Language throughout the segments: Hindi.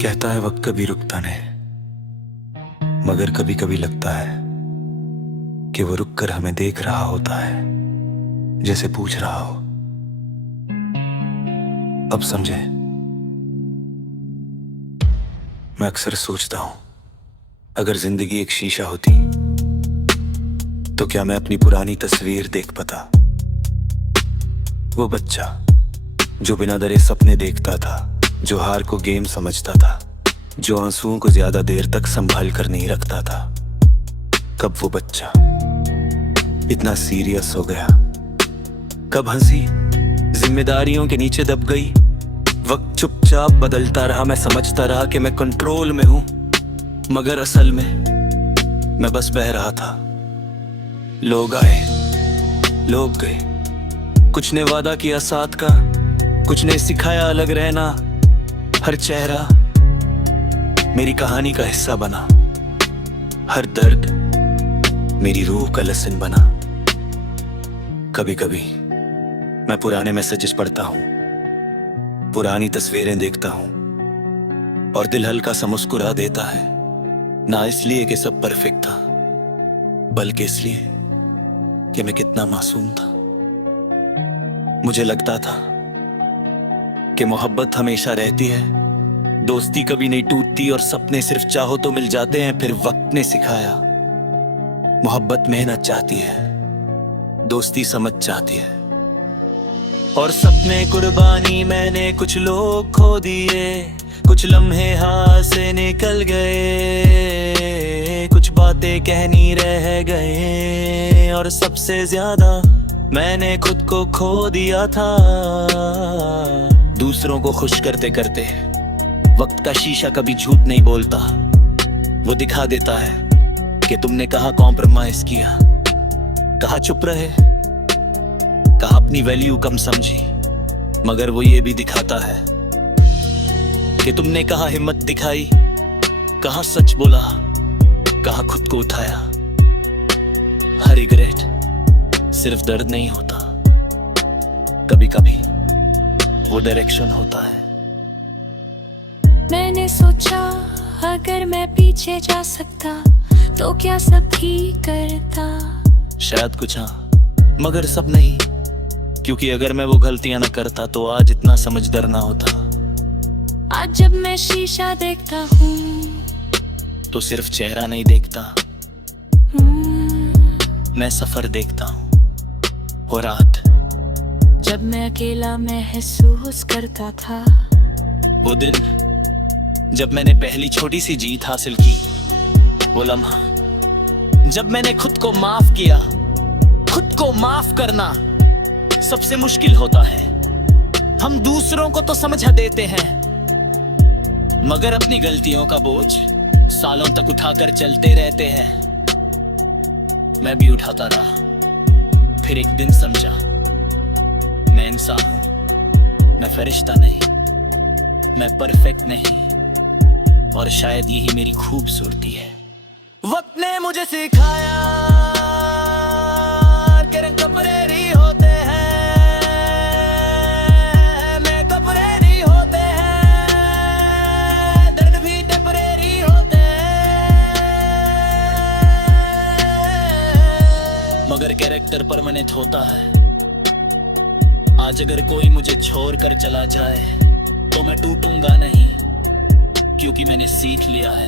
कहता है वक्त कभी रुकता नहीं, मगर कभी कभी लगता है कि वो रुक कर हमें देख रहा होता है, जैसे पूछ रहा हो, अब समझे। मैं अक्सर सोचता हूं, अगर जिंदगी एक शीशा होती तो क्या मैं अपनी पुरानी तस्वीर देख पाता। वो बच्चा जो बिना डरे सपने देखता था, जो हार को गेम समझता था, जो आंसुओं को ज्यादा देर तक संभाल कर नहीं रखता था। कब वो बच्चा इतना सीरियस हो गया, कब हंसी जिम्मेदारियों के नीचे दब गई। वक्त चुपचाप बदलता रहा, मैं समझता रहा कि मैं कंट्रोल में हूं, मगर असल में मैं बस बह रहा था। लोग आए, लोग गए, कुछ ने वादा किया साथ का, कुछ ने सिखाया अलग रहना। हर चेहरा मेरी कहानी का हिस्सा बना, हर दर्द मेरी रूह का लेसन बना। कभी कभी मैं पुराने मैसेजेस पढ़ता हूं, पुरानी तस्वीरें देखता हूं, और दिल हल्का सा मुस्कुरा देता है। ना इसलिए कि सब परफेक्ट था, बल्कि इसलिए कि मैं कितना मासूम था। मुझे लगता था कि मोहब्बत हमेशा रहती है, दोस्ती कभी नहीं टूटती, और सपने सिर्फ चाहो तो मिल जाते हैं। फिर वक्त ने सिखाया, मोहब्बत मेहनत चाहती है, दोस्ती समझ चाहती है, और सपने कुर्बानी। मैंने कुछ लोग खो दिए, कुछ लम्हे हाथ से निकल गए, कुछ बातें कहनी रह गए, और सबसे ज्यादा मैंने खुद को खो दिया था। दूसरों को खुश करते करते वक्त का शीशा कभी झूठ नहीं बोलता। वो दिखा देता है कि तुमने कहा कॉम्प्रोमाइज किया, कहा चुप रहे, कहा अपनी वैल्यू कम समझी, मगर वो ये भी दिखाता है कि तुमने कहा हिम्मत दिखाई, कहा सच बोला, कहा खुद को उठाया। हर रिग्रेट सिर्फ दर्द नहीं होता, कभी कभी वो डायरेक्शन होता है। मैंने सोचा अगर मैं पीछे जा सकता तो क्या सब ठीक करता। शायद कुछ हाँ, मगर सब नहीं, क्योंकि अगर मैं वो गलतियां न करता तो आज इतना समझदार ना होता। आज जब मैं शीशा देखता हूँ तो सिर्फ चेहरा नहीं देखता, मैं सफर देखता हूँ। वो रात जब मैं अकेला महसूस करता था, वो दिन जब मैंने पहली छोटी सी जीत हासिल की, वो लम्हा जब मैंने खुद को माफ किया। खुद को माफ करना सबसे मुश्किल होता है। हम दूसरों को तो समझा देते हैं, मगर अपनी गलतियों का बोझ सालों तक उठाकर चलते रहते हैं। मैं भी उठाता रहा, फिर एक दिन समझा मैं इंसान हूं, मैं फरिश्ता नहीं, मैं परफेक्ट नहीं, और शायद यही मेरी खूबसूरती है। वक्त ने मुझे सिखाया कि रंग टेम्परेरी होते हैं, मैं कपड़े नहीं होते हैं, दर्द भी टेम्परेरी होते हैं, मगर कैरेक्टर परमानेंट होता है। आज अगर कोई मुझे छोड़कर चला जाए तो मैं टूटूंगा नहीं, क्योंकि मैंने सीख लिया है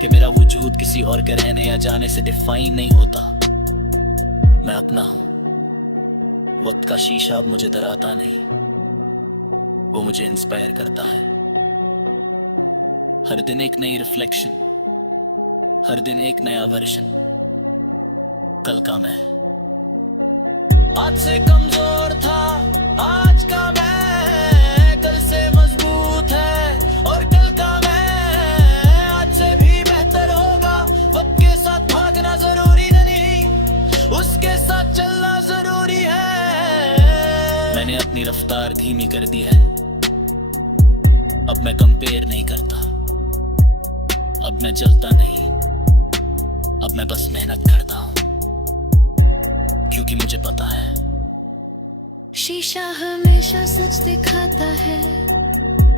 कि मेरा वजूद किसी और के रहने या जाने से डिफाइन नहीं होता। मैं अपना हूं। वक्त का शीशा अब मुझे डराता नहीं, वो मुझे इंस्पायर करता है। हर दिन एक नई रिफ्लेक्शन, हर दिन एक नया वर्जन। कल का मैं आज से कमजोर था, आज का मैं कल से मजबूत है, और कल का मैं आज से भी बेहतर होगा। वक्त के साथ भागना जरूरी नहीं, उसके साथ चलना जरूरी है। मैंने अपनी रफ्तार धीमी कर दी है, अब मैं कंपेयर नहीं करता, अब मैं जलता नहीं, अब मैं बस मेहनत करता हूँ, क्योंकि मुझे पता है शीशा हमेशा सच दिखाता है,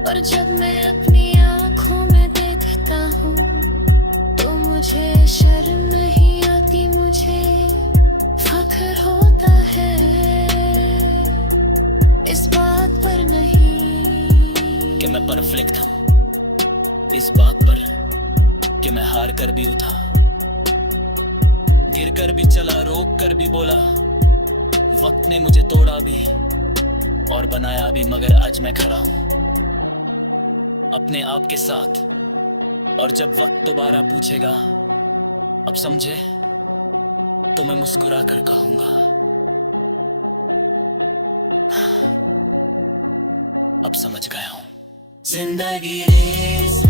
और जब मैं अपनी आंखों में देखता हूँ तो मुझे शर्म नहीं आती, मुझे फख्र होता है इस बात पर नहीं कि मैं परफेक्ट हूँ, इस बात पर कि मैं हार कर भी उठा, गिर कर भी चला, रोक कर भी बोला। वक्त ने मुझे तोड़ा भी और बनाया भी, मगर आज मैं खड़ा हूं अपने आप के साथ। और जब वक्त दोबारा पूछेगा अब समझे, तो मैं मुस्कुरा कर कहूंगा अब समझ गया हूं। जिंदगी रेस